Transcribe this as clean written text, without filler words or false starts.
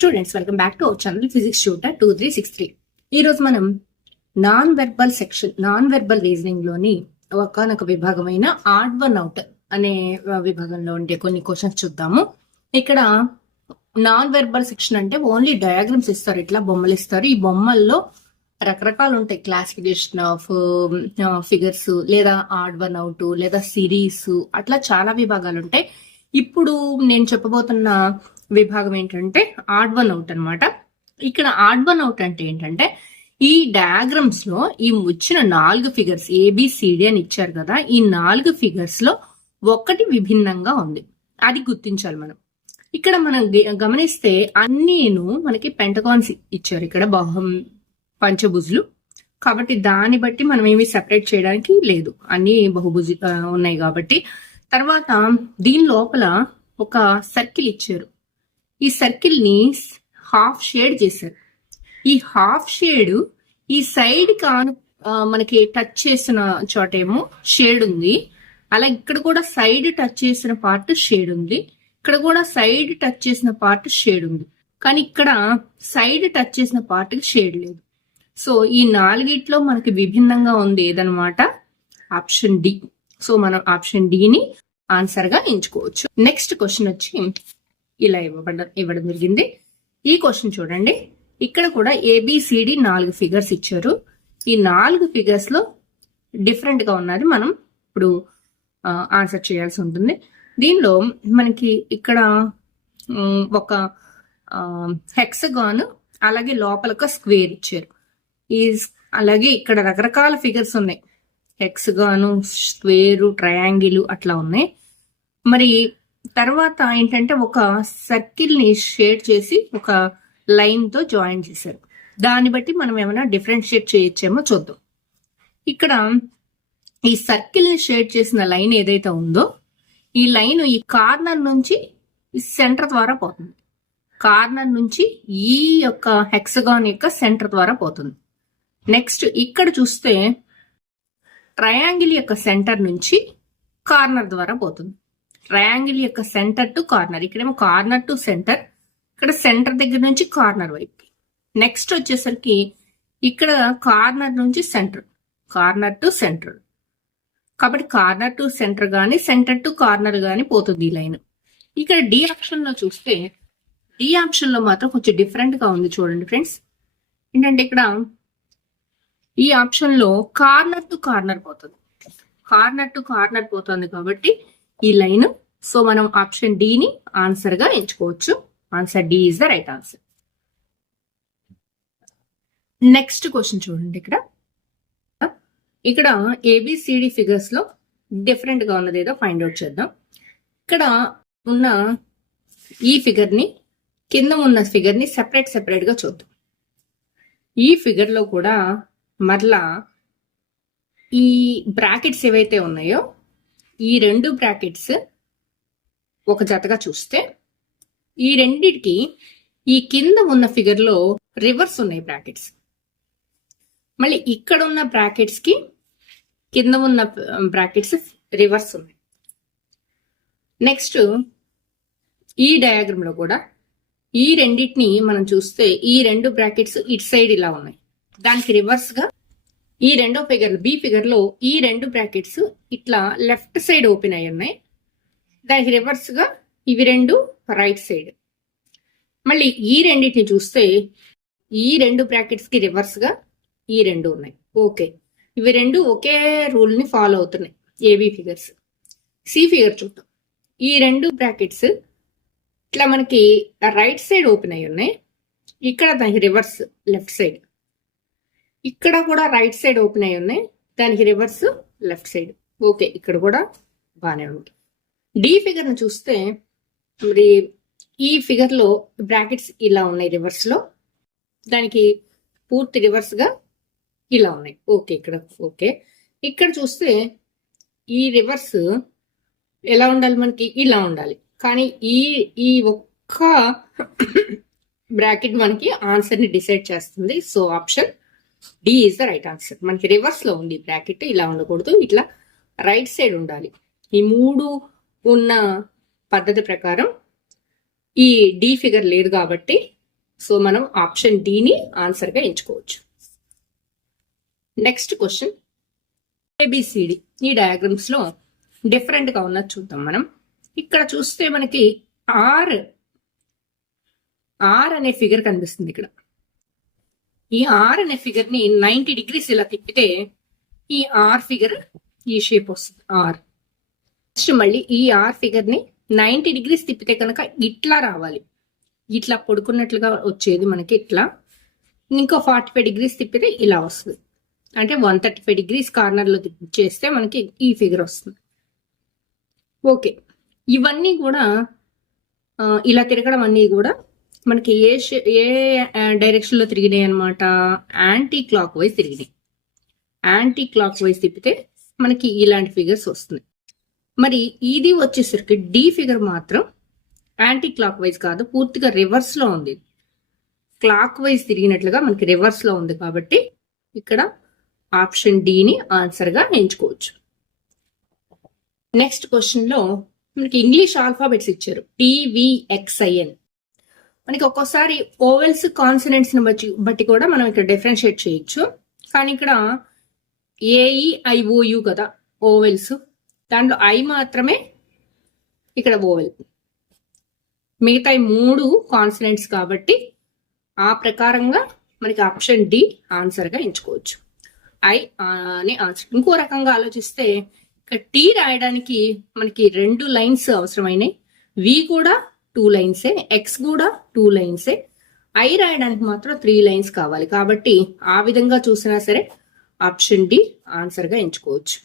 Students welcome back to our channel physics tutor 2363. ఈ రోజు మనం నాన్ వెర్బల్ రీజనింగ్ లోని ఒకనొక విభాగమైన ఆడ్ వన్ అవుట్ అనే విభాగంలో ఉండే కొన్ని క్వశ్చన్స్ చూద్దాము. ఇక్కడ నాన్ వెర్బల్ సెక్షన్ అంటే ఓన్లీ డయాగ్రామ్స్ ఇస్తారు, ఇట్లా బొమ్మలు ఇస్తారు. ఈ బొమ్మల్లో రకరకాలు ఉంటాయి, క్లాసిఫికేషన్ ఆఫ్ ఫిగర్స్ లేదా ఆడ్ వన్ అవుట్ లేదా సిరీస్, అట్లా చాలా విభాగాలు ఉంటాయి. ఇప్పుడు నేను చెప్పబోతున్న విభాగం ఏంటంటే ఆడ్ వన్ అవుట్ అనమాట. ఇక్కడ ఆడ్ వన్ అవుట్ అంటే ఏంటంటే ఈ డయాగ్రామ్స్ లో ఈ వచ్చిన 4 ఫిగర్స్ ఏబిసిడి అని ఇచ్చారు కదా, ఈ 4 ఫిగర్స్ లో ఒకటి విభిన్నంగా ఉంది, అది గుర్తించాలి మనం. ఇక్కడ మనం గమనిస్తే అన్నీను మనకి పెంటగాన్స్ ఇచ్చారు, ఇక్కడ పంచభుజులు, కాబట్టి దాన్ని బట్టి మనం ఏమి సెపరేట్ చేయడానికి లేదు, అన్ని బహుభుజి ఉన్నాయి కాబట్టి. తర్వాత దీని లోపల ఒక సర్కిల్ ఇచ్చారు, ఈ సర్కిల్ ని హాఫ్ షేడ్ చేశారు. ఈ హాఫ్ షేడ్ ఈ సైడ్ మనకి టచ్ చేసిన చోటేమో షేడ్ ఉంది, అలా ఇక్కడ కూడా సైడ్ టచ్ చేసిన పార్ట్ షేడ్ ఉంది, ఇక్కడ కూడా సైడ్ టచ్ చేసిన పార్ట్ షేడ్ ఉంది, కానీ ఇక్కడ సైడ్ టచ్ చేసిన పార్ట్ షేడ్ లేదు. సో ఈ 4 మనకి విభిన్నంగా ఉంది ఏదనమాట, ఆప్షన్ డి. సో మనం ఆప్షన్ డిని ఆన్సర్ గా ఎంచుకోవచ్చు. నెక్స్ట్ క్వశ్చన్ వచ్చి ఇలా ఇవ్వడం జరిగింది. ఈ క్వశ్చన్ చూడండి, ఇక్కడ కూడా ఏబిసిడి 4 ఫిగర్స్ ఇచ్చారు. ఈ 4 ఫిగర్స్ లో డిఫరెంట్ గా ఉన్నది మనం ఇప్పుడు ఆన్సర్ చేయాల్సి ఉంటుంది. దీనిలో మనకి ఇక్కడ ఒక హెక్సగాన్, అలాగే లోపల ఒక స్క్వేర్ ఇచ్చారు. అలాగే ఇక్కడ రకరకాల ఫిగర్స్ ఉన్నాయి, హెక్సగాను, స్క్వేరు, ట్రయాంగిల్ అట్లా ఉన్నాయి. మరి తర్వాత ఏంటంటే ఒక సర్కిల్ ని షేడ్ చేసి ఒక లైన్ తో జాయిన్ చేశారు, దాన్ని బట్టి మనం ఏమైనా డిఫరెన్షియేట్ చేయొచ్చేమో చూద్దాం. ఇక్కడ ఈ సర్కిల్ ని షేడ్ చేసిన లైన్ ఏదైతే ఉందో, ఈ లైన్ ఈ కార్నర్ నుంచి ఈ సెంటర్ ద్వారా పోతుంది, కార్నర్ నుంచి ఈ యొక్క హెక్సగాన్ యొక్క సెంటర్ ద్వారా పోతుంది. నెక్స్ట్ ఇక్కడ చూస్తే ట్రయాంగిల్ యొక్క సెంటర్ నుంచి కార్నర్ ద్వారా పోతుంది, ట్రయాంగిల్ యొక్క సెంటర్ టు కార్నర్, ఇక్కడేమో కార్నర్ టు సెంటర్, ఇక్కడ సెంటర్ దగ్గర నుంచి కార్నర్ వైపు. నెక్స్ట్ వచ్చేసరికి ఇక్కడ కార్నర్ నుంచి సెంటర్, కార్నర్ టు సెంటర్, కాబట్టి కార్నర్ టు సెంటర్ గానీ సెంటర్ టు కార్నర్ గానీ పోతుంది ఈ లైన్. ఇక్కడ డి ఆప్షన్ లో చూస్తే, డి ఆప్షన్ లో మాత్రం కొంచెం డిఫరెంట్ గా ఉంది చూడండి ఫ్రెండ్స్. ఏంటంటే ఇక్కడ ఈ ఆప్షన్ లో కార్నర్ టు కార్నర్ పోతుంది, కార్నర్ టు కార్నర్ పోతుంది కాబట్టి ఈ లైన్. సో మనం ఆప్షన్ డిని ఆన్సర్ గా ఎంచుకోవచ్చు. Answer D is the right answer. Next question చూడండి, ఇక్కడ ఏబిసిడి ఫిగర్స్ లో డిఫరెంట్ గా ఉన్నది ఏదో ఫైండ్ అవుట్ చేద్దాం. ఇక్కడ ఉన్న ఈ ఫిగర్ ని, కింద ఉన్న ఫిగర్ ని సెపరేట్ గా చూద్దాం. ఈ ఫిగర్ లో కూడా మరలా ఈ బ్రాకెట్స్ ఏవైతే ఉన్నాయో, ఈ 2 బ్రాకెట్స్ ఒక జతగా చూస్తే, ఈ రెండిటికి ఈ కింద ఉన్న ఫిగర్ లో రివర్స్ ఉన్నాయి బ్రాకెట్స్, మళ్ళీ ఇక్కడ ఉన్న బ్రాకెట్స్ కి కింద ఉన్న బ్రాకెట్స్ రివర్స్ ఉన్నాయి. నెక్స్ట్ ఈ డయాగ్రామ్ లో కూడా ఈ రెండింటిని మనం చూస్తే, ఈ 2 బ్రాకెట్స్ ఇటు సైడ్ ఇలా ఉన్నాయి, దానికి రివర్స్ గా ఈ రెండో ఫిగర్ బి ఫిగర్ లో ఈ 2 బ్రాకెట్స్ ఇట్లా లెఫ్ట్ సైడ్ ఓపెన్ అయి ఉన్నాయి, దానికి రివర్స్ గా ఇవి 2 రైట్ సైడ్. మళ్ళీ ఈ రెండింటిని చూస్తే ఈ 2 బ్రాకెట్స్ కి రివర్స్ గా ఈ 2 ఉన్నాయి. ఓకే, ఇవి 2 ఒకే రూల్ ని ఫాలో అవుతున్నాయి. AB figures. సి ఫిగర్ చూద్దాం. ఈ 2 బ్రాకెట్స్ ఇట్లా మనకి రైట్ సైడ్ ఓపెన్ అయి ఉన్నాయి, ఇక్కడ దానికి రివర్స్ లెఫ్ట్ సైడ్, ఇక్కడ కూడా రైట్ సైడ్ ఓపెన్ అయి ఉన్నాయి, దానికి రివర్స్ లెఫ్ట్ సైడ్. ఓకే, ఇక్కడ కూడా బాగానే ఉంది. డి ఫిగర్ ను చూస్తే మరి ఈ ఫిగర్ లో బ్రాకెట్స్ ఇలా ఉన్నాయి రివర్స్ లో, దానికి పూర్తి రివర్స్ గా ఇలా ఉన్నాయి. ఓకే, ఇక్కడ ఓకే. ఇక్కడ చూస్తే ఈ రివర్స్ ఎలా ఉండాలి, మనకి ఇలా ఉండాలి, కానీ ఈ ఒక్క బ్రాకెట్ మనకి ఆన్సర్ ని డిసైడ్ చేస్తుంది. So option D is the right answer. మనకి రివర్స్ లో ఉంది బ్రాకెట్, ఇలా ఉండకూడదు, ఇట్లా రైట్ సైడ్ ఉండాలి. ఈ 3 ఉన్న పద్ధతి ప్రకారం ఈ డి ఫిగర్ లేదు కాబట్టి సో మనం ఆప్షన్ డిని ఆన్సర్ గా ఎంచుకోవచ్చు. నెక్స్ట్ క్వశ్చన్, ఏబిసిడి ఈ డయాగ్రామ్స్ లో డిఫరెంట్ గా ఉన్నది చూద్దాం మనం. ఇక్కడ చూస్తే మనకి ఆర్ అనే ఫిగర్ కనిపిస్తుంది. ఇక్కడ ఈ ఆర్ అనే ఫిగర్ ని 90 డిగ్రీస్ ఇలా తిప్పితే ఈ ఆర్ ఫిగర్ ఈ షేప్ వస్తుంది ఆర్. నెక్స్ట్ మళ్ళీ ఈ ఆర్ ఫిగర్ ని 90 డిగ్రీస్ తిప్పితే కనుక ఇట్లా రావాలి, ఇట్లా పడుకున్నట్లుగా వచ్చేది మనకి ఇట్లా. ఇంకో 45 డిగ్రీస్ తిప్పితే ఇలా వస్తుంది. అంటే 135 డిగ్రీస్ కార్నర్ లో చేస్తే మనకి ఈ ఫిగర్ వస్తుంది. ఓకే, ఇవన్నీ కూడా ఇలా తిరగడం అన్నీ కూడా మనకి ఏ డైరెక్షన్ లో తిరిగినాయి అనమాట, యాంటీ క్లాక్ వైజ్ తిరిగినాయి. యాంటీ క్లాక్ వైజ్ తిప్పితే మనకి ఇలాంటి ఫిగర్స్ వస్తుంది. మరి ఇది వచ్చేసరికి డి ఫిగర్ మాత్రం యాంటీ క్లాక్ వైజ్ కాదు, పూర్తిగా రివర్స్ లో ఉంది. క్లాక్ వైజ్ తిరిగినట్లుగా మనకి రివర్స్ లో ఉంది కాబట్టి ఇక్కడ ఆప్షన్ డిని ఆన్సర్ గా ఎంచుకోవచ్చు. నెక్స్ట్ క్వశ్చన్ లో మనకి ఇంగ్లీష్ ఆల్ఫాబెట్స్ ఇచ్చారు TVXIN. మనకి ఒక్కోసారి ఓవెల్స్ కాన్సనెంట్స్ ని బట్టి కూడా మనం ఇక్కడ డిఫరెన్షియేట్ చేయొచ్చు. కానీ ఇక్కడ AEIOU కదా ఓవెల్స్, దాంట్లో ఐ మాత్రమే ఇక్కడ ఓవెల్, మిగతా 3 కాన్సనెంట్స్ కాబట్టి ఆ ప్రకారంగా మనకి ఆప్షన్ డి ఆన్సర్ గా ఎంచుకోవచ్చు. ఐ అనే ఆన్సర్. ఇంకో రకంగా ఆలోచిస్తే ఇక్కడ టీ రాయడానికి మనకి 2 లైన్స్ అవసరమైనాయి, వి కూడా 2 లైన్సే, ఎక్స్ కూడా 2 లైన్సే, ఐ రాయడానికి మాత్రం 3 లైన్స్ కావాలి. కాబట్టి ఆ విధంగా చూసినా సరే ఆప్షన్ డి ఆన్సర్ గా ఎంచుకోవచ్చు.